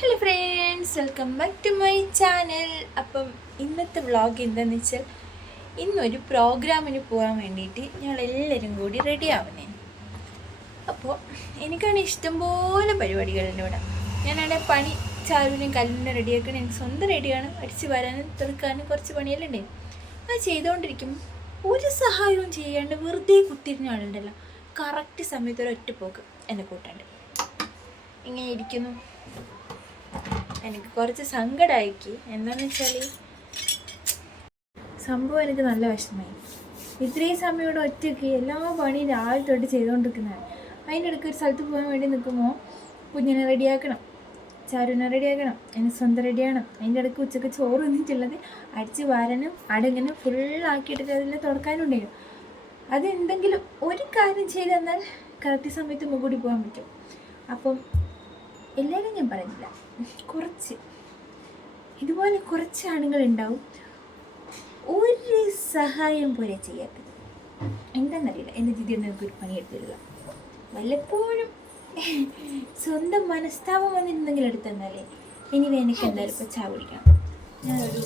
Hello friends, welcome back to my channel. അപ്പം ഇന്നത്തെ vlog എന്താണെന്ന് വെച്ചാൽ ഇന്നൊരു പ്രോഗ്രാമിന് പോകാൻ വേണ്ടിയിട്ട് ഞങ്ങളെല്ലാവരും കൂടി റെഡി ആവുന്നേ. അപ്പോൾ എനിക്കാണ് ഇഷ്ടംപോലെ പരിപാടികളുണ്ട് ഇവിടെ. ഞാനവിടെ പണി ചാരുവിനും കല്ലിനെ റെഡിയാക്കണം. എനിക്ക് സ്വന്തം റെഡിയാണ്. അടിച്ച് വരാനും തെറുക്കാനും കുറച്ച് പണിയെല്ലാം ഉണ്ടായിരുന്നു. അത് ചെയ്തുകൊണ്ടിരിക്കും. ഒരു സഹായവും ചെയ്യാണ്ട് വെറുതെ കുത്തിരിഞ്ഞ ആളുണ്ടല്ലോ, കറക്റ്റ് സമയത്ത് ഒരു ഒറ്റപ്പോക്ക് എന്നെ കൂട്ടാണ്ട് ഇങ്ങനെ ഇരിക്കുന്നു. എനിക്ക് കുറച്ച് സങ്കടമാക്കി. എന്താണെന്ന് വെച്ചാൽ സംഭവം എനിക്ക് നല്ല വിഷമമായി. ഇത്രയും സമയം ഇവിടെ ഒറ്റയ്ക്ക് എല്ലാ പണിയും രാവിലെ തൊട്ട് ചെയ്തുകൊണ്ടിരിക്കുന്നതാണ്. അതിൻ്റെ ഇടയ്ക്ക് ഒരു സ്ഥലത്ത് പോകാൻ വേണ്ടി നിൽക്കുമ്പോൾ കുഞ്ഞിനെ റെഡിയാക്കണം, ചാരുവിനെ റെഡിയാക്കണം, എന്നെ സ്വന്തം റെഡിയാക്കണം. അതിൻ്റെ ഇടയ്ക്ക് ഉച്ചയ്ക്ക് ചോറ് വന്നിട്ടുള്ളത് അടിച്ച് വാരാനും അടങ്ങനെ ഫുള്ളാക്കിയിട്ട് അതിൽ തുടക്കാനും ഉണ്ടായിരുന്നു. അതെന്തെങ്കിലും ഒരു കാര്യം ചെയ്ത് തന്നാൽ കറക്റ്റ് സമയത്ത് മുകൂടി പോകാൻ പറ്റും. അപ്പം എല്ലാവരും ഞാൻ പറയുന്നില്ല, കുറച്ച് ഇതുപോലെ കുറച്ച് ആണുങ്ങളുണ്ടാവും ഒരു സഹായം പോലെ ചെയ്യാത്തത്. എന്താണെന്നറിയില്ല, എൻ്റെ ദീദി എനിക്കൊരു പണിയെടുത്തില്ല. വല്ലപ്പോഴും സ്വന്തം മനസ്താപം വന്നിരുന്നെങ്കിൽ എടുത്തെന്നാലേ ഇനി എനിക്ക് എന്തായാലും ഇപ്പോൾ ചായ കുടിക്കണം. ഞാനൊരു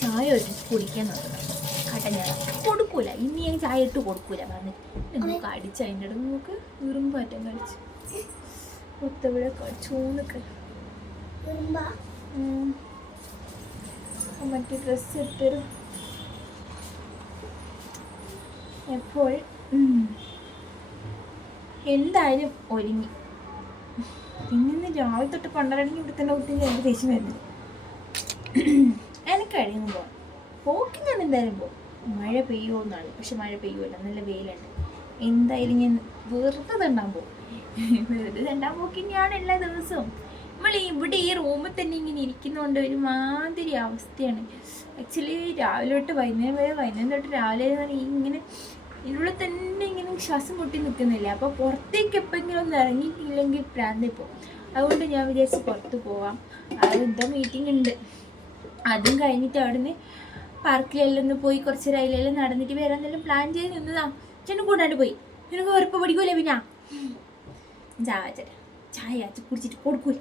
ചായ ഒരു കുടിക്കാൻ നോക്കണം. കട്ടൻ ചായ കൊടുക്കൂല, ഇനി ഞാൻ ചായ ഇട്ട് കൊടുക്കൂല പറഞ്ഞിട്ട് നമുക്ക് അടിച്ച് അതിൻ്റെ ഇടയിൽ നമുക്ക് ഉറുമ്പാറ്റം കളിച്ച് ഒത്തവിടെ ചൂന്നൊക്കെ മറ്റേ ഡ്രസ്സ് ഇട്ടൊരു എപ്പോൾ എന്തായാലും ഒരുങ്ങി. പിന്നെ രാവിലെ തൊട്ട് പണ്ടരണെങ്കിൽ ഇവിടെ തന്നെ കുട്ടി എനിക്ക് ദേഷ്യം വരുന്നത്. എനിക്ക് കഴിയുമ്പോൾ പോകാം, പോക്കി ഞാൻ എന്തായാലും പോകും. മഴ പെയ്യുമെന്നാണ്, പക്ഷെ മഴ പെയ്യുമല്ല, നല്ല വെയിലുണ്ട്. എന്തായാലും ഞാൻ വെറുതെ തണ്ടാൻ പോകും. വെറുതെ തണ്ടാൻ പോക്കിനെയാണ് എല്ലാ ദിവസവും. നമ്മൾ ഇവിടെ ഈ റൂമിൽ തന്നെ ഇങ്ങനെ ഇരിക്കുന്നതുകൊണ്ട് ഒരു മാതിരി അവസ്ഥയാണ്. ആക്ച്വലി രാവിലെ തൊട്ട് വൈകുന്നേരം വരെ, വൈകുന്നേരം തൊട്ട് രാവിലെ ഇങ്ങനെ ഇവിടെ തന്നെ ഇങ്ങനെ ശ്വാസം മുട്ടി നിൽക്കുന്നില്ല. അപ്പോൾ പുറത്തേക്ക് എപ്പോഴെങ്കിലും ഒന്ന് ഇറങ്ങിയിട്ടില്ലെങ്കിൽ പ്രാന്തിൽ പോകും. അതുകൊണ്ട് ഞാൻ വിചാരിച്ച് പുറത്ത് പോവാം. അത് എന്തോ മീറ്റിംഗ് ഉണ്ട്, അതും കഴിഞ്ഞിട്ട് അവിടുന്ന് പാർക്കിലെല്ലാം ഒന്ന് പോയി കുറച്ച് റൈലെല്ലാം നടന്നിട്ട് വരാമെന്നെല്ലാം പ്ലാൻ ചെയ്ത് നിന്നതാ. ചേട്ടൻ കൂടാണ്ട് പോയി. നിനക്ക് ഉറപ്പ് പഠിക്കൂലേ? പിന്നെ ചായ കുടിച്ചിട്ട് കൊടുക്കൂല.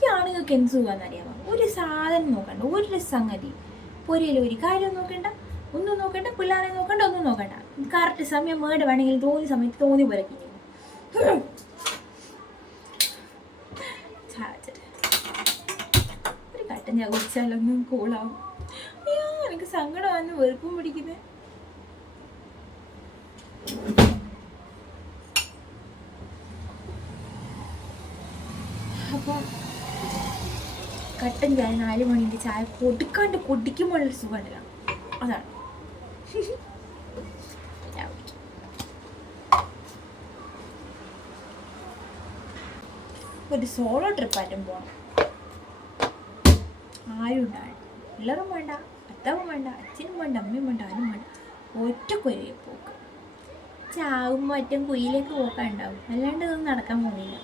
ഈ ആണുങ്ങൾക്ക് എന്ത് സുഖമെന്നറിയാമോ? ഒരു സാധനം നോക്കണ്ട, ഒരു സംഗതി പൊരയിൽ ഒരു കാര്യം നോക്കണ്ട, ഒന്നും നോക്കണ്ട, പിള്ളേരെ നോക്കണ്ട, ഒന്നും നോക്കണ്ട. കറക്റ്റ് സമയം വേണ്ട, വേണമെങ്കിൽ തോന്നിയ സമയത്ത് തോന്നി പോലെ ഒരു കട്ടൻ ഞാൻ കുടിച്ചാലൊന്നും കൂളാവും. അയ്യോ, എനിക്ക് സങ്കടമാണ്, വെറുപ്പും പിടിക്കുന്നത്. അപ്പം കട്ടൻ ചായ 4 മണിൻ്റെ ചായ കൊടുക്കാണ്ട് കുടിക്കുമ്പോഴുള്ളൊരു സുഖമുണ്ടല്ലോ, അതാണ്. ഒരു സോളോ ട്രിപ്പായിട്ടും പോകണം. ആരും ഉണ്ടാകും, പിള്ളേരും വേണ്ട, ഭർത്താവും വേണ്ട, അച്ഛനും വേണ്ട, അമ്മയും വേണ്ട, ആരും വേണ്ട. ഒറ്റക്കൊരു പോക്ക്, ചാവും മറ്റും കുയിലേക്ക് പോക്കാൻ ഉണ്ടാവും. അല്ലാണ്ട് ഇതൊന്നും നടക്കാൻ പോകുന്നില്ല.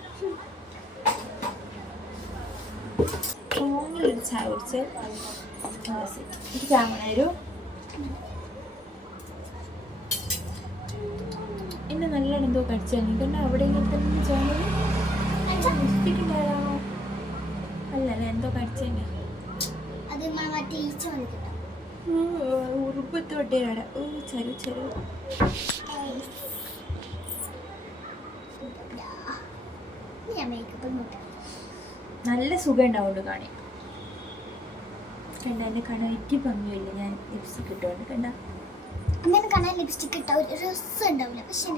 സ്ട്രോങ്ങിലൊരു ചായ കുടിച്ച് എനിക്ക് ചാവണൊരു എന്നെ നല്ലോണം എന്തോ കടിച്ചു തന്നിട്ടുണ്ട്. അവിടെ തന്നെ ചോന്നൊരു അല്ലല്ല, എന്തോ കടിച്ചു തന്നെ ഉറുപ്പത്ത് വട്ടിയാണ്. ഓ ചെറു ചെറു നല്ല സുഖം ഉണ്ടാവുള്ളൂ കാണി. കണ്ട എന്നെ കാണാൻ എനിക്ക് ഭംഗിയില്ല. ഞാൻ ലിപ്സ്റ്റിക് ഇട്ടുകൊണ്ട് കണ്ട അങ്ങനെ കാണാൻ ലിപ്സ്റ്റിക് ഇട്ട ഒരു രസം ഉണ്ടാവില്ല. പക്ഷെ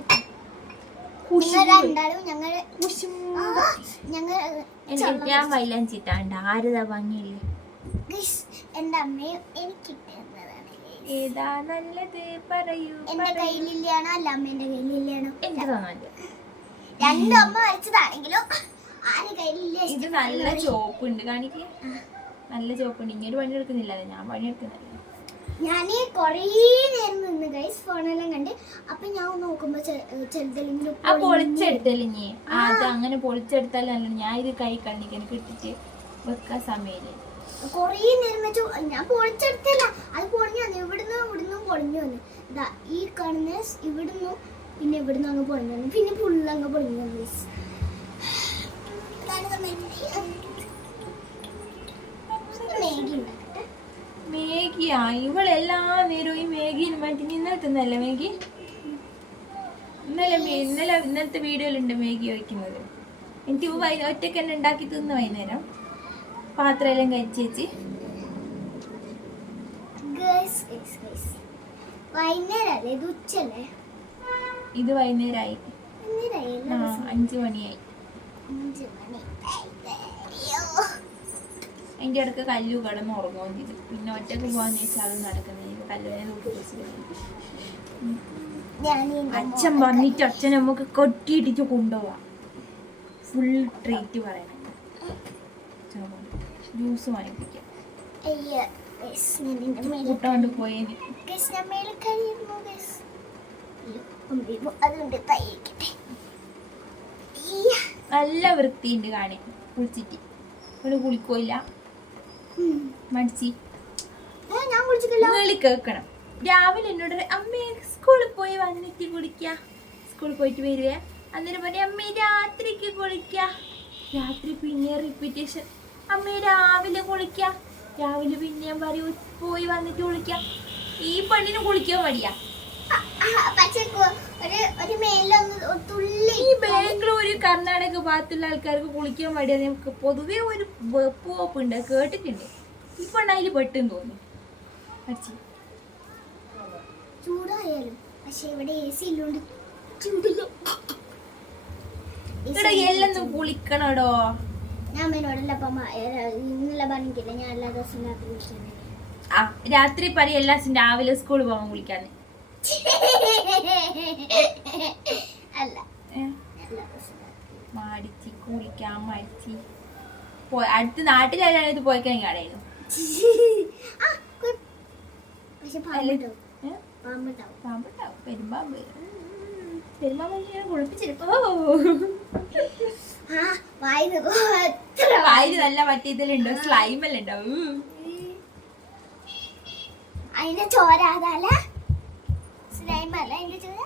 ഞാൻ വൈലാഞ്ചിട്ടാണ്ട് ആരതാ ഭംഗിയില്ലേ? എന്റെ അമ്മയും എനിക്ക് ഏതാ നല്ലത് പറയൂ. എന്റെ കയ്യിലില്ലാണോ അല്ല അമ്മേന്റെ കയ്യിലില്ലാണോ? എന്റെ തോന്നല് രണ്ടും അമ്മ വരച്ചതാണെങ്കിലും ഇത് നല്ല ചോപ്പുണ്ട് കാണിക്ക്, നല്ല ചോപ്പുണ്ട്. ഇങ്ങനെ പണിയെടുക്കുന്നില്ലല്ലോ, ഞാൻ പണിയെടുക്കുന്നില്ല. ഞാൻ കൊറേ നേരം നിന്ന് ഗൈസ് ഫോണെല്ലാം കണ്ട്. അപ്പൊ ഞാൻ നോക്കുമ്പോ ചെറുതെങ്കിലും പൊളിച്ചെടുത്തല്ലേ അത് അങ്ങനെ പൊളിച്ചെടുത്താലല്ല. ഞാൻ ഇത് കൈ കണ്ണിക്കന് കിട്ടിട്ട് വെക്കാൻ സമയമില്ല. കൊറേ നേരം വെച്ചു ഞാൻ പൊളിച്ചെടുത്തല്ല, അത് പൊളിഞ്ഞു വന്നു. ഇവിടുന്നും പൊളിഞ്ഞു വന്നു. ഇതാ ഈ കാണുന്ന ഇവിടുന്നു, പിന്നെ ഇവിടുന്ന് അങ്ങ് പൊളിഞ്ഞു വന്നു, പിന്നെ ഫുള്ള് അങ്ങ് പൊളിഞ്ഞു വന്നു. മേഗിയാ ഇവളെല്ലാ നേരവും ഈ മേഗിന് വേണ്ടി ഇന്നലെ തിന്നല്ലേ മേഗി? ഇന്നലത്തെ വീഡിയോയിലുണ്ട് മേഗി വയ്ക്കുന്നത്. എനിക്ക് ഒറ്റയ്ക്ക് തന്നെ ഉണ്ടാക്കി തിന്ന് വൈകുന്നേരം പാത്രമെല്ലാം കഴിച്ച് വെച്ച്. ഇത് വൈകുന്നേരമായി. 5 മണിയായി. അതിൻ്റെ ഇടയ്ക്ക് കല്ലു കിടന്ന് ഉറങ്ങുകയും ചെയ്തു. പിന്നെ ഒറ്റക്ക് പോകാന്ന് വെച്ചാൽ അത് നടക്കുന്നത്. കല്ലുവിനെ അച്ഛൻ വന്നിട്ട് അച്ഛൻ നമുക്ക് കൊട്ടിയിട്ടിട്ട് കൊണ്ടുപോവാം. ഫുൾ ട്രീറ്റ് പറയണം. ജ്യൂസ് വാങ്ങിപ്പിക്കാം. കൂട്ടാണ്ട് പോയേന്. നല്ല വൃത്തിയുണ്ട് കാണി. കുളിച്ചിട്ട് ഒരു കുളിക്കോയില്ല മടിച്ചി കേൾക്കണം. രാവിലെ എന്നോട് അമ്മേ സ്കൂളിൽ പോയി വന്നിട്ട് കുളിക്ക. സ്കൂളിൽ പോയിട്ട് വരുവേ. അന്നേരം പറയാം അമ്മേ രാത്രിക്ക് കുളിക്ക. രാത്രി പിന്നെ റിപ്പീറ്റേഷൻ. അമ്മേ രാവിലെ കുളിക്ക. രാവിലെ പിന്നെയും പറയും പോയി വന്നിട്ട് കുളിക്ക. ഈ പെണ്ണിന് കുളിക്കാൻ മടിയാ. ഈ ബാംഗ്ലൂര് കർണാടക ഭാഗത്തുള്ള ആൾക്കാർക്ക് കുളിക്കാൻ മടിയാ. നമുക്ക് പൊതുവെ ഒരു വെപ്പുവെപ്പുണ്ട്, കേട്ടിട്ടുണ്ട്. ഈ പെണ്ണതിൽ പെട്ടെന്ന് തോന്നി. ചൂടായാലും പക്ഷെ ഇവിടെ AC ഇല്ലോണ്ട് ചൂടില്ല. എല്ലാം കുളിക്കണോടോ. ഞാൻ അമ്മേനോടല്ല ഇന്നലെ പറഞ്ഞിട്ടില്ല ഞാൻ എല്ലാ ദിവസവും രാത്രി കുളിക്കാൻ. രാത്രി പരി എല്ലാ ദിവസം രാവിലെ സ്കൂളിൽ പോകാൻ കുളിക്കാന്ന്. അല്ല മടിച്ച് കുളിക്കാൻ മടിച്ച് അടുത്ത നാട്ടിലെല്ലാം ഇത് പോയിക്കാൻ കടയുന്നു. വായിൽ നല്ല പറ്റിയതിലുണ്ടോ സ്ലൈമെല്ലാം ഉണ്ടാവും. അതിന്റെ ചോര അതല്ല സ്ലൈമല്ല അതിന്റെ ചോര.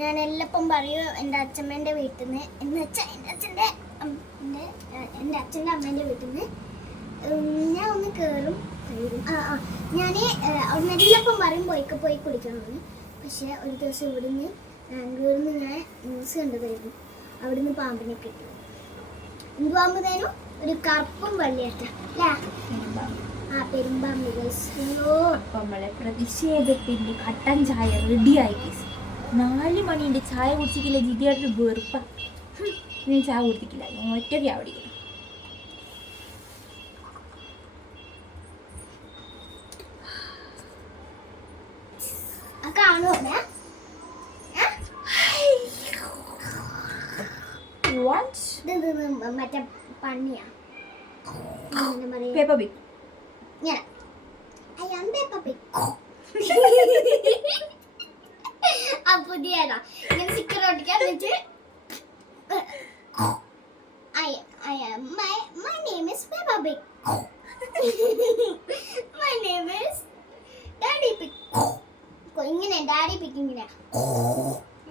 ഞാൻ എല്ലപ്പം പറയും എൻ്റെ അച്ഛമ്മേൻ്റെ വീട്ടിൽ നിന്ന് എന്ന് വെച്ചാൽ എൻ്റെ അച്ഛൻ്റെ അമ്മേൻ്റെ വീട്ടിൽ നിന്ന് ഞാൻ ഒന്ന് കയറും. ഞാൻ അവിടെ എല്ലപ്പം പറയും പോയി കുളിക്കണമെന്ന്. പക്ഷേ ഒരു ദിവസം ഇവിടുന്ന് ബാംഗ്ലൂരിൽ നിന്ന് ഞാൻ ന്യൂസ് കണ്ടതായിരുന്നു. അവിടുന്ന് പാമ്പിനെ കിട്ടി. എന്ത് പാമ്പ് തരും? ഒരു കറുപ്പും വെള്ളിയാട്ട പെരുമ്പാമ്പ്. നമ്മളെ പ്രതിഷേധത്തിന്റെ കട്ടൻ ചായ റെഡിയായി. 4 മണിന്റെ ചായ കുടിച്ചിട്ടില്ല. ജിതിയായിട്ട് വെറുപ്പ. നീ ചായ കുടിച്ചിട്ടില്ല. ഞാൻ ഒറ്റയ്ക്ക് അവിടെ മറ്റേ പണിയാ പേപ്പർ ബിഗ്. പുതിയതാ ഇങ്ങനെ സ്റ്റിക്കർ ഒട്ടിക്കാൻ വെച്ച് my name is Peppa Pig. My name is Daddy Pig. ഇങ്ങനെ ഡാഡി പിക്ക് ഇങ്ങനെ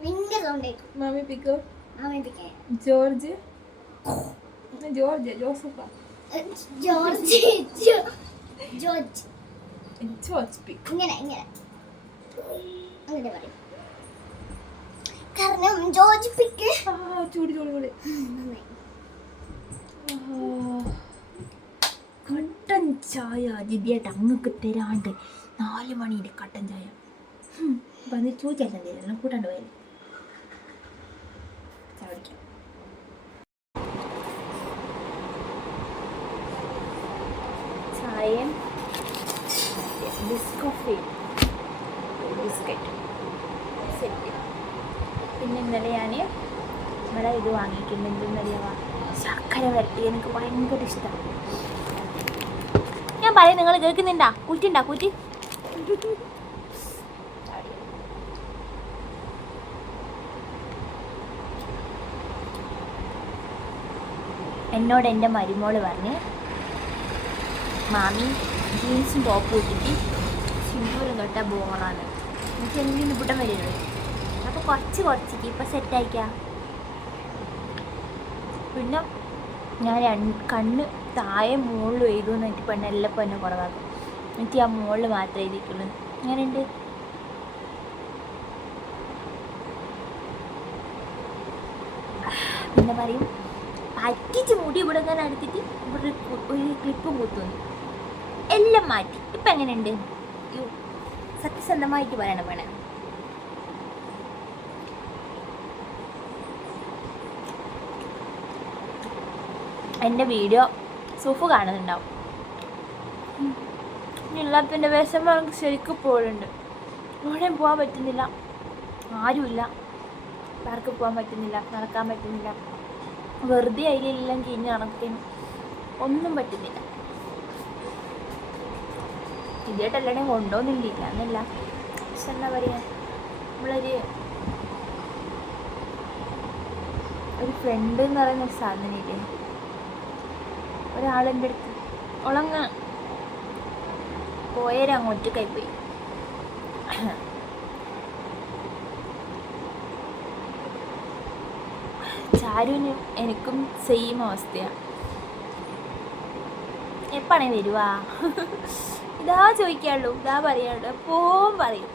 ഭയങ്കര സൗണ്ട് ആയിരിക്കും. മമ്മി പിക്കോ. മമ്മി പിക്ക്. ജോർജ് ജോസഫ ജോർജ് പിക്ക്. ഇങ്ങനെ പറയും. കാരണം ജോർജ് പിക്ക് ചൂട് കട്ടൻ ചായ ജിതിയായിട്ട് അങ്ങക്ക് തരാണ്ട് 4 മണിയുടെ കട്ടൻ ചായ വന്ന് ചോദിച്ചാൽ തരാം. കൂട്ടാണ്ട് പോയാലേ ചാടിക്കാം. ചായയും ബിസ്ക്കറ്റ് സെറ്റ്. പിന്നെ ഇന്നലെ ഞാൻ ഇവിടെ ഇത് വാങ്ങിയിട്ടുണ്ട്. എന്തെന്നറിയാവാ? ശർക്കര വരട്ടി. എനിക്ക് ഭയങ്കര ഇഷ്ടമാണ്. ഞാൻ പറയും നിങ്ങൾ കേൾക്കുന്നുണ്ടാ? കൂറ്റി എന്നോട് എൻ്റെ മരുമോള് പറഞ്ഞ് മാമി ജീൻസും ടോപ്പ് ഇട്ടിട്ട് സിന്ദൂരം തൊട്ടാൽ ബോറാണ്. എനിക്ക് എന്തിനും പുട്ടം വരുന്നത്. അപ്പോൾ കുറച്ചിക്ക് ഇപ്പം സെറ്റായിക്കാം. പിന്നെ ഞാൻ കണ്ണ് താഴെ മുകളിൽ എഴുതുമെന്ന് എനിക്ക് പെണ്ണെല്ലാം എന്നെ കുറവാക്കും. എനിക്ക് ആ മുകളിൽ മാത്രമേ എഴുതിക്കുള്ളൂ. അങ്ങനെയുണ്ട്. പിന്നെ പറയും പറ്റിച്ച് മുടി ഇവിടെ ഞാൻ എടുത്തിട്ട് ഇവിടെ ഒരു ക്ലിപ്പ് കൂത്തുന്നു. എല്ലാം മാറ്റി. ഇപ്പം എങ്ങനെയുണ്ട്? സത്യസന്ധമായിട്ട് പറയണം വേണേ. എൻ്റെ വീഡിയോ സൂഫ് കാണുന്നുണ്ടാവും. ഇല്ലാത്തതിൻ്റെ വിഷമം എനിക്ക് ശരിക്കും പോലുണ്ട്. എവിടെയും പോകാൻ പറ്റുന്നില്ല, ആരുമില്ല, പാർക്ക് പോകാൻ പറ്റുന്നില്ല, നടക്കാൻ പറ്റുന്നില്ല, വെറുതെ അതിലെല്ലാം കിഞ്ഞ് നടക്കും, ഒന്നും പറ്റുന്നില്ല. ഇതായിട്ടല്ലേ കൊണ്ടുപോകുന്നില്ല എന്നല്ല, പക്ഷെ എന്താ പറയുക, നമ്മളൊരു ഫ്രണ്ട് എന്ന് പറയുന്ന ഒരു സാധനമില്ലേ, ഒരാളെൻ്റെ അടുത്ത് ഉളങ്ങ പോയരങ്ങ് ഒറ്റക്കായി പോയി. ചാരുവിനും എനിക്കും സെയിം അവസ്ഥയാണ്. എപ്പാണേ വരുവാ ഇതാ ചോദിക്കാനുള്ളൂ, ഇതാ പറയാനുള്ളൂ, എപ്പോഴും പറയും.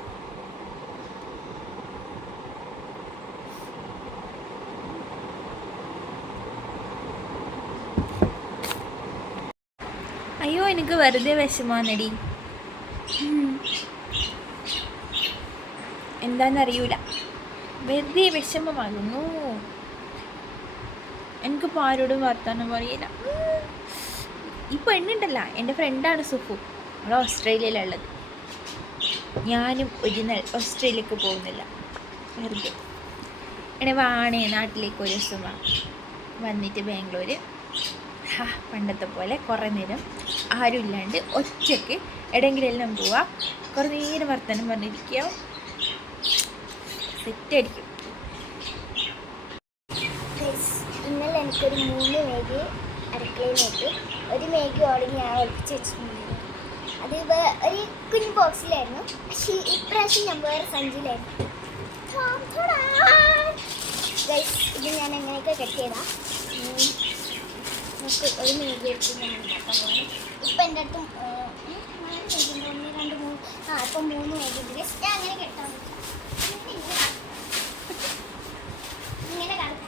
അയ്യോ എനിക്ക് വെറുതെ വിഷമാണെടി, എന്താണെന്നറിയൂല, വെറുതെ വിഷമമാകുന്നു. എനിക്കിപ്പോൾ ആരോടും വർത്താനം പറയില്ല. ഈ പെണ്ണുണ്ടല്ല, എൻ്റെ ഫ്രണ്ടാണ് സുഫു, അവൾ ഓസ്ട്രേലിയയിലുള്ളത്. ഞാനും ഒരിക്കൽ ഓസ്ട്രേലിയക്ക് പോകുന്നില്ല, വെറുതെ എന്നെ വാണേ നാട്ടിലേക്ക് ഒരു ദിവസം വന്നിട്ട് ബാംഗ്ലൂർ പണ്ടത്തെ പോലെ കുറേ നേരം ആരും ഇല്ലാണ്ട് ഒറ്റയ്ക്ക് എവിടെയെങ്കിലും പോവാം, കുറേ നേരം വർത്തമാനം പറഞ്ഞിരിക്കുക, സെറ്റായിരിക്കും. ഇന്നലെ എനിക്കൊരു 3 മേഗി അടുക്കളയിൽ നോക്കി, ഒരു മേഗി ഓർഡർ ഞാൻ ഒളിപ്പിച്ച് വെച്ചിട്ടുണ്ടായിരുന്നു. അത് ഒരു കുഞ്ഞ് ബോക്സിലായിരുന്നു, പക്ഷേ ഇപ്രാവശ്യം ഞാൻ വേറെ സഞ്ചിയിലായിരുന്നു. ഇത് ഞാൻ എങ്ങനെയൊക്കെ കട്ട് ചെയ്താൽ നമുക്ക് ഒരു മേഗി എടുത്ത് ഞാൻ ഉണ്ടാക്കാൻ പോകുന്നു. ഇപ്പം എൻ്റെ അടുത്തും 1 2 3 ഇപ്പം 3 മേഗി ജസ്റ്റ് ഞാൻ അങ്ങനെ കെട്ടാൻ പറ്റും. ഇങ്ങനെ കറക്റ്റ്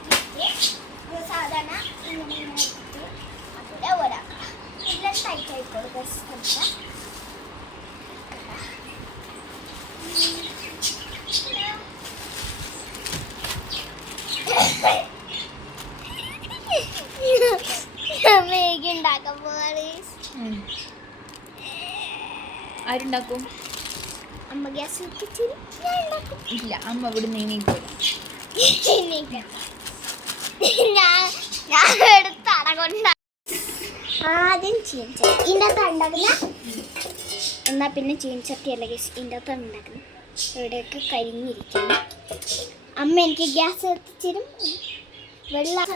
സാധാരണ ഇങ്ങനെ എടുത്തിട്ട് അതിലെ ഒരാക്കാം, എല്ലാം ടൈറ്റ് ആയിക്കോളൂ. ബസ് മേഗി ഉണ്ടാക്കാൻ പോവാണ്. ആരുണ്ടാക്കും? അമ്മ ഗ്യാസ് വെച്ചിട്ട് ഞാൻ ഉണ്ടാക്കും. ഇല്ല, അമ്മ ഇവിടെ നീങ്ങിപ്പോയി. ഞാൻ എടുത്ത് അടകൊണ്ട ആദ്യം ചീനച്ചട്ടി ഇതിൻ്റെ അകത്ത് ഉണ്ടാക്കുന്ന, എന്നാൽ പിന്നെ ചീനച്ചട്ടി അല്ല ഗൈസ്, ഇതിൻ്റെ അകത്താണ് ഉണ്ടാക്കുന്നത്. ഇവിടെയൊക്കെ കരിഞ്ഞിരിക്കുന്നു. അമ്മ എനിക്ക് ഗ്യാസ് എത്തിച്ചിരും. വെള്ളം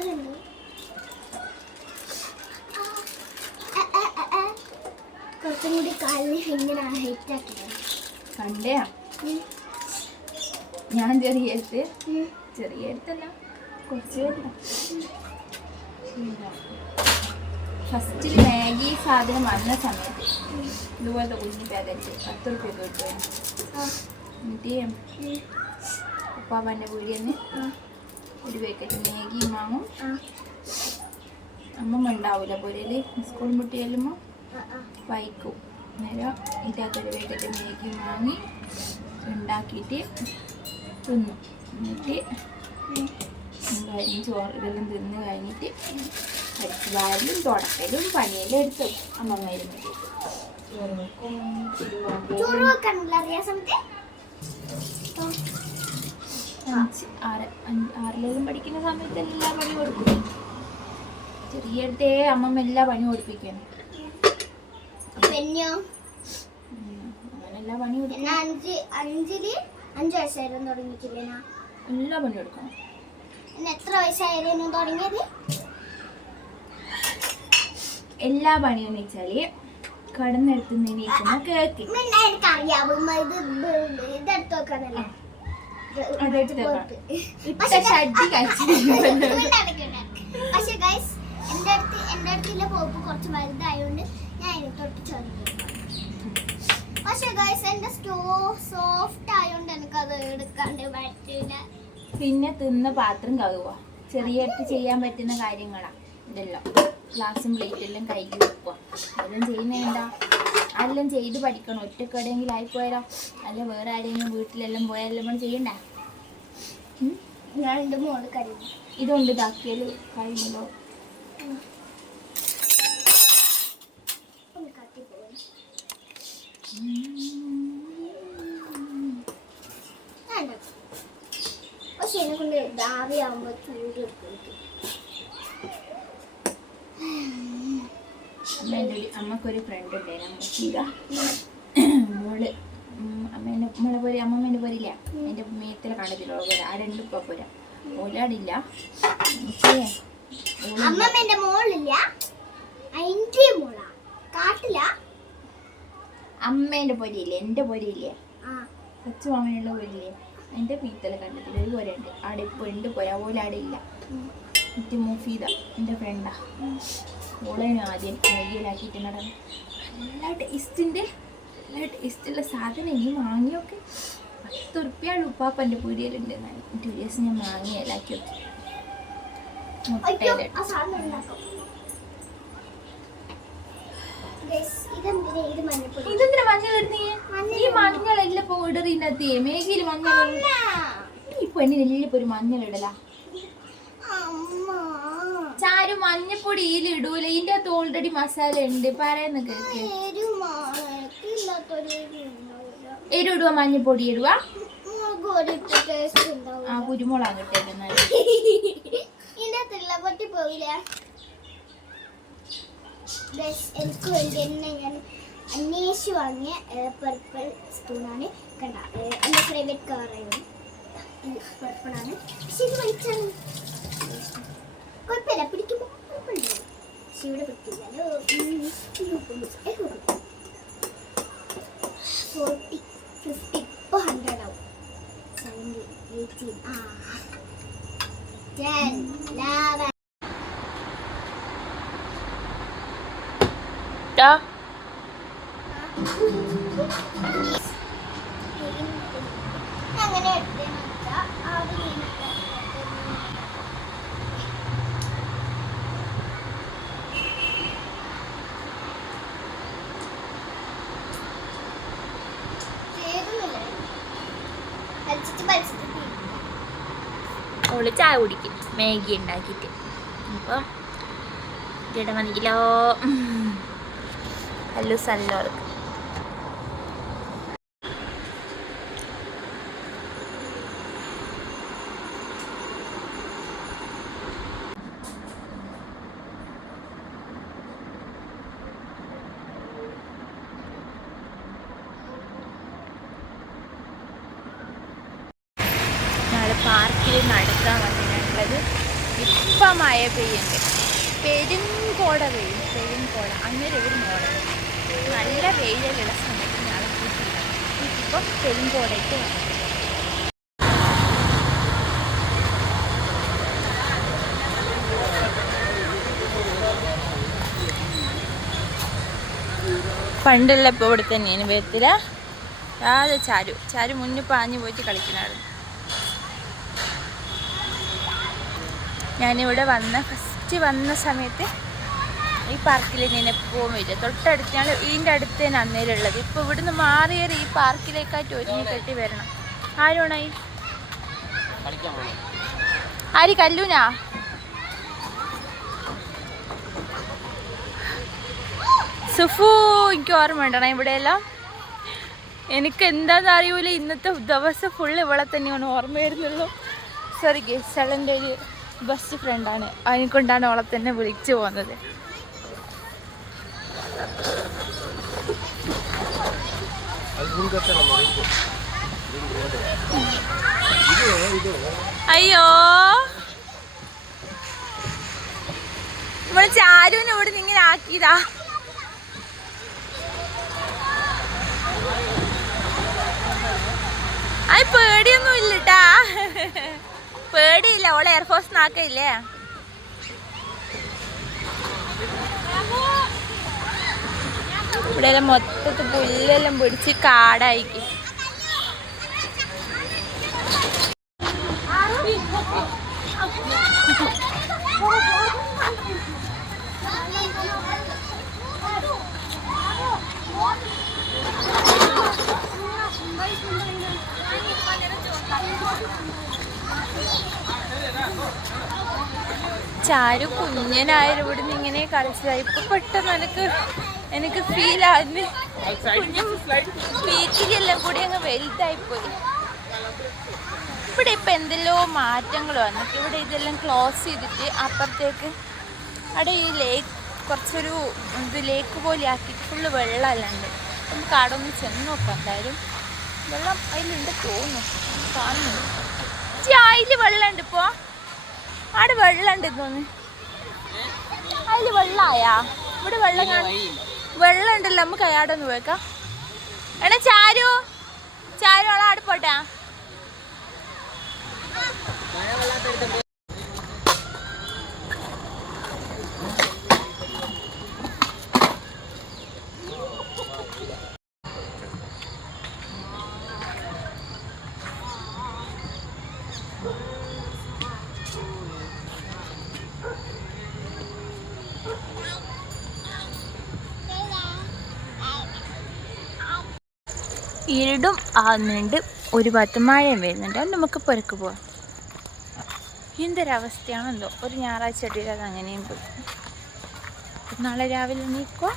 കുറച്ചും കൂടി കാലിന് ഇങ്ങനെ ഹൈറ്റാക്കിയത് കണ്ടേ ഞാൻ ചെറിയടുത്തല്ല കുറച്ച് ഫസ്റ്റിൽ മാഗി സാധനം വന്ന സമയത്ത് ഇതുപോലത്തെ കുഞ്ഞ് പാക്കറ്റ് 10 രൂപ കിട്ടും. എന്നിട്ട് ഉപ്പാപ്പൻ്റെ വീടിന്ന് ഒരു പാക്കറ്റ് മാഗി വാങ്ങും. അമ്മമ്മ ഉണ്ടാവില്ല പോലെ സ്കൂൾ മുട്ടി ചെല്ലുമ്പോൾ വൈക്കും. നേരം ഇതിനകത്തൊരു പാക്കറ്റ് മാഗി വാങ്ങി ഉണ്ടാക്കിയിട്ട് തിന്നു. എന്നിട്ട് ചോറെല്ലാം തിന്ന് കഴിഞ്ഞിട്ട് അടിച്ചു വാരലും തുടക്കലും പണിയെല്ലാം എടുത്തു അമ്മമാരും ആറിലേലും പഠിക്കുന്ന സമയത്ത് എല്ലാ പണി കൊടുക്കും. ചെറിയടുത്തേ അമ്മമ്മ എല്ലാ പണി കൊടുപ്പിക്കണം. അങ്ങനെ എല്ലാ പണി കൊടുക്കും. 5 വയസ്സായിരുന്നു തുടങ്ങിയിട്ടില്ലേ? എല്ലാ പണി കൊടുക്കണം. എത്ര വയസ്സായിരുന്നു തുടങ്ങിയത്? എല്ലാ പണിയെന്ന് വെച്ചാല് കടന്നെടുത്ത് നീക്കുമ്പോ കേക്ക് എനിക്കറിയാവുന്ന ഇതെടുത്ത് വെക്കാനല്ലേ. പക്ഷെ ഗൈസ് എൻ്റെ അടുത്തുള്ള പോപ്പ് കുറച്ച് വലുതായതുകൊണ്ട് ഞാൻ അതിനെ തൊട്ട് ചെറിയ. പക്ഷെ ഗൈസ് എൻ്റെ സോഫ്റ്റ് ആയതുകൊണ്ട് എനിക്കത് എടുക്കാണ്ട് പറ്റില്ല. പിന്നെ തിന്ന പാത്രം കഴുകുക, ചെറിയ ചെയ്യാൻ പറ്റുന്ന കാര്യങ്ങളാണ് ഇതെല്ലാം. ഗ്ലാസും പ്ലേറ്റെല്ലാം കഴുകി വെക്കുക. അതെല്ലാം ചെയ്യുന്നേണ്ട, അതെല്ലാം ചെയ്ത് പഠിക്കണം. ഒറ്റക്ക് എവിടെയെങ്കിലും ആയിപ്പോയാലോ, അല്ല വേറെ ആരെങ്കിലും വീട്ടിലെല്ലാം പോയാലും നമ്മൾ ചെയ്യണ്ടേ. ഞാൻ എൻ്റെ മോള് കഴിയും ഇതുകൊണ്ട് ഇതാക്കിയാൽ കഴിയുമല്ലോ. പക്ഷെ എന്നെ കൊണ്ട് രാവിലെ ആകുമ്പോൾ ചൂട് അമ്മക്കൊരു ഫ്രണ്ട് ഉണ്ടായിരുന്നു, മോള് അമ്മമ്മേൻ്റെ പോരില്ല, എൻ്റെ മേത്തിലെ കണ്ടതിലുള്ള പോരാ. ആ രണ്ട് ഇപ്പം പോരാ, ഓലാടില്ല. അമ്മമ്മേന്റെ മോളില്ല, അതിന്റെ മോളാ കാട്ടില. അമ്മേൻ്റെ പൊരിയില്ലേ, എൻ്റെ പൊരിയില്ലേ, കൊച്ചു മാമനുള്ള പോരില്ലേ, എൻ്റെ പീത്തല കണ്ടതിൽ ഒരു പോരുണ്ട്. അവിടെ ഇപ്പോൾ ഉണ്ട് പോരാ, ഓല അവിടെ ഇല്ല. മറ്റേ മുഫീദ എൻ്റെ ഫ്രണ്ടാ, ഓളേനും ആദ്യം കയ്യിലാക്കിയിട്ട് നടന്നു. നല്ല ടേസ്റ്റുള്ള സാധനം ഈ മാങ്ങിയൊക്കെ 10 ഉറുപ്പ്യാണ് ഉപ്പാപ്പൻ്റെ പൊരിയലുണ്ട്. ഒരു ദിവസം ഞാൻ മാങ്ങി ഇലാക്കി വെച്ചു. ഇതെന്തിനാ മഞ്ഞൾ ഇടുന്നേ? ഈ മഞ്ഞളെല്ലാം ഇപ്പൊ ഇടറിനകത്തേ മേഘയിൽ മഞ്ഞൾ. ഈ പെണ്ണിനെല്ലാം ഇപ്പൊ ഒരു മഞ്ഞൾ ഇടല. ചാരു മഞ്ഞപ്പൊടി ഇതിൽ ഇടൂല, ഇതിന്റെ അകത്ത് ഓൾറെഡി മസാല ഉണ്ട്. പറയുന്ന കേക്ക് എരിടുക, മഞ്ഞപ്പൊടി ഇടുക, ആ കുരുമുളക് ഇട്ടേക്കുന്ന. എനിക്ക് വേണ്ടി തന്നെ ഞാൻ അന്വേഷിച്ച് വാങ്ങിയ പർപ്പിൾ സ്പൂണാണ്. കണ്ട എൻ്റെ ഫേവറേറ്റ് കളറായിരുന്നു പർപ്പിളാണ്. പക്ഷെ ഇത് വലിച്ചാണ് കുഴപ്പമില്ല, പിടിക്കുമ്പോൾ കുഴപ്പമുണ്ടാവും. പക്ഷെ ഇവിടെ പിടിക്കില്ലല്ലോ. 40, 50, ഇപ്പോൾ 100 ആവും. 70, 80, 10, 11. അങ്ങനെ എടുത്തതെന്ന് വെച്ചാൽ ആദ്യം ഓള് ചായ കുടിക്കും മാഗി ഉണ്ടാക്കിയിട്ട്. അപ്പം ചേട്ടാ മതിക്കില്ലോ, ഹലോ സല്ലോർക്ക്. പാർക്കിൽ നടക്കാൻ വന്നിട്ടുള്ളത്. ഇപ്പം മഴ പെയ്യുണ്ട്, പെരുംകോട പെയ്യും, പെരുംകോട. അങ്ങനെ ഒരു മോഡൽ നല്ല വെയിലുള്ള സമയത്ത് ഞാൻ കൂട്ടിയില്ല. ഇപ്പം പെരുംകോടയ്ക്ക് വന്നു. പണ്ടുള്ള ഇപ്പോൾ ഇവിടെ തന്നെയാണ് വരത്തില്ല. രാവിലെ ചാരു മുന്നിൽ പാഞ്ഞു പോയിട്ട് കളിക്കണമായിരുന്നു. ഞാനിവിടെ ഫസ്റ്റ് വന്ന സമയത്ത് ഈ പാർക്കിൽ ഞാൻ എപ്പോഴും വരിക. തൊട്ടടുത്താണ്, ഇതിൻ്റെ അടുത്ത് തന്നെ അന്നേരമുള്ളത്. ഇപ്പോൾ ഇവിടുന്ന് മാറിയേറി ഈ പാർക്കിലേക്കായിട്ട് ഒരുങ്ങി കെട്ടി വരണം. ആരോണായി ആര് കല്ലൂനാ? സുഫു, എനിക്ക് ഓർമ്മ ഉണ്ടണം ഇവിടെയെല്ലാം. എനിക്ക് എന്താണെന്ന് അറിയൂല, ഇന്നത്തെ ദിവസം ഫുള്ള് ഇവിടെ തന്നെയാണ് ഓർമ്മ വരുന്നുള്ളൂ. സോറി ഗേസ്, എൻ്റെ ഒരു ബെസ്റ്റ് ഫ്രണ്ടാണ്, അതിനെക്കൊണ്ടാണ് അവളെ തന്നെ വിളിച്ചു പോകുന്നത്. അയ്യോ, നമ്മള് ചാരുവിനെ ഇവിടെ നിന്ന് ഇങ്ങനെ ആക്കിയതാ. അത് പേടിയൊന്നും ഇല്ലട്ടാ, പേടിയില്ല. ഓളെ എയർഫോഴ്സ് ആക്കയില്ലേ. ഇവിടെ എല്ലാം മൊത്തത്തിൽ പുല്ലെല്ലാം പിടിച്ച് കാടായിക്ക്. ചാരു കുഞ്ഞനായാലും ഇവിടുന്ന് ഇങ്ങനെ കളിച്ചതായി. ഇപ്പൊ പെട്ടെന്ന് എനിക്ക് ഫീൽ ആകുന്നു കുഞ്ഞും വീട്ടിലെല്ലാം കൂടി അങ്ങ് വലുതായിപ്പോയി. ഇവിടെ ഇപ്പൊ എന്തെല്ലോ മാറ്റങ്ങൾ വന്നിട്ട് ഇവിടെ ഇതെല്ലാം ക്ലോസ് ചെയ്തിട്ട് അപ്പുറത്തേക്ക് അവിടെ ഈ ലേക്ക് കുറച്ചൊരു ലേക്ക് പോലെ ആക്കിയിട്ട് ഫുള്ള് വെള്ളമെല്ലാം ഉണ്ട്. നമുക്ക് അവിടെ ഒന്ന് ചെന്ന് നോക്കാം. എന്തായാലും വെള്ളം അതിലുണ്ട് തോന്നുന്നു, കാണുന്നു. അതില് വെള്ളമുണ്ട്. ഇപ്പോ അവിടെ വെള്ളമുണ്ട് തോന്നുന്നു. അതില് വെള്ളായാ? ഇവിടെ വെള്ളം വെള്ളം ഉണ്ടല്ലോ. നമുക്ക് അയാടെ ഒന്ന് പോയേക്കാം. എടാ ചാരു അവളെ ആടെ പോട്ടാ. ഇരുടും ആകുന്നുണ്ട്, ഒരു ഭാഗത്ത് മഴയും വരുന്നുണ്ട്. അത് നമുക്ക് പുറക്ക് പോവാം. എന്തൊരവസ്ഥയാണെന്തോ. ഒരു ഞായറാഴ്ച ഇട്ടിട്ട് അത് അങ്ങനെയും പോയി. നാളെ രാവിലെ നീക്കുക,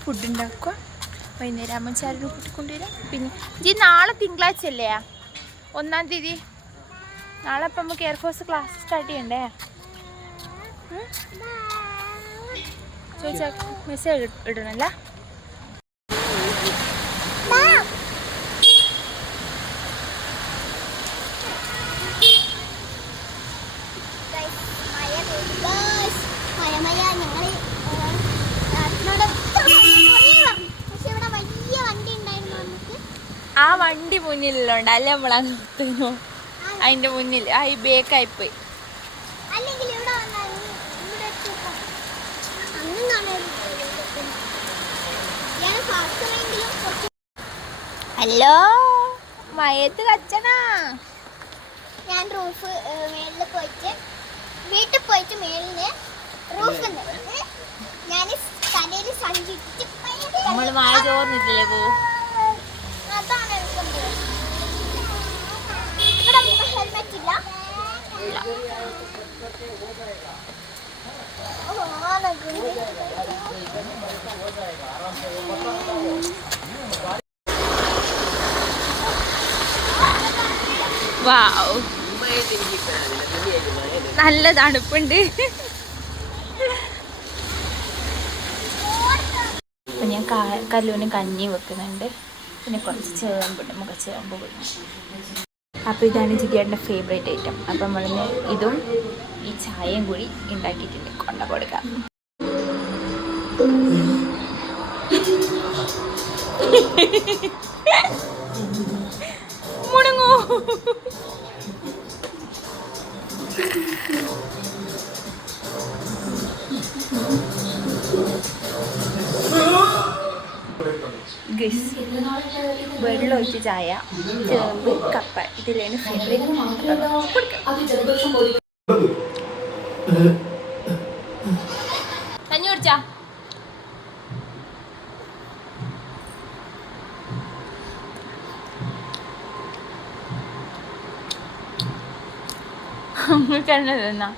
ഫുഡ് ഉണ്ടാക്കുക, വൈകുന്നേരം ആകുമ്പോൾ ചാരിന് കൂട്ടിക്കൊണ്ടുവരാം. പിന്നെ ജി നാളെ തിങ്കളാഴ്ച അല്ലേ, 1-ാം തീയതി? നാളെ അപ്പം നമുക്ക് എയർഫോഴ്സ് ക്ലാസ് സ്റ്റാർട്ട് ചെയ്യണ്ടേ? ചോദിച്ചാൽ മെസ്സേജ് ഇടണല്ല. ആ വണ്ടി മുന്നിലുണ്ട് അല്ലേ, നമ്മളങ്ങോ അതിന്റെ മുന്നിൽ ഈ ബേക്കായിപ്പോയി. ഹലോ, മയത്ത് കച്ചണാ. ഞാൻ റൂഫ് മേളിൽ പോയിട്ട് വീട്ടിൽ പോയിട്ട് മേളില് റൂഫ് ഞാൻ തലയിൽ സഞ്ചിട്ട് നമ്മള് മഴ ചോർന്നിട്ടില്ലേ പോ. അതാണ് ഇവിടെ ഹെൽമെറ്റ് ഇല്ല. വാവ്, നല്ല തണുപ്പുണ്ട്. അപ്പം ഞാൻ കല്ലൂന് കഞ്ഞി വെക്കുന്നുണ്ട്. പിന്നെ കുറച്ച് ചേമ്പുണ്ട്, മുഖച്ചേമ്പ് പോയി. അപ്പോൾ ഇതാണ് ജിതിയേട്ടൻ്റെ ഫേവറേറ്റ് ഐറ്റം. അപ്പം നമ്മളിന്ന് ഇതും ഈ ചായയും കൂടി ഉണ്ടാക്കിയിട്ടുണ്ട്, കൊണ്ട കൊടുക്കാം. മുടങ്ങോ. വെള്ളം ഒഴിച്ച് ചായ, ചേമ്പ്, കപ്പ, ഇതിലാണ് ഫേവറേറ്റ്. കഞ്ഞി കുടിച്ചാ? കണ്ണു തന്നാ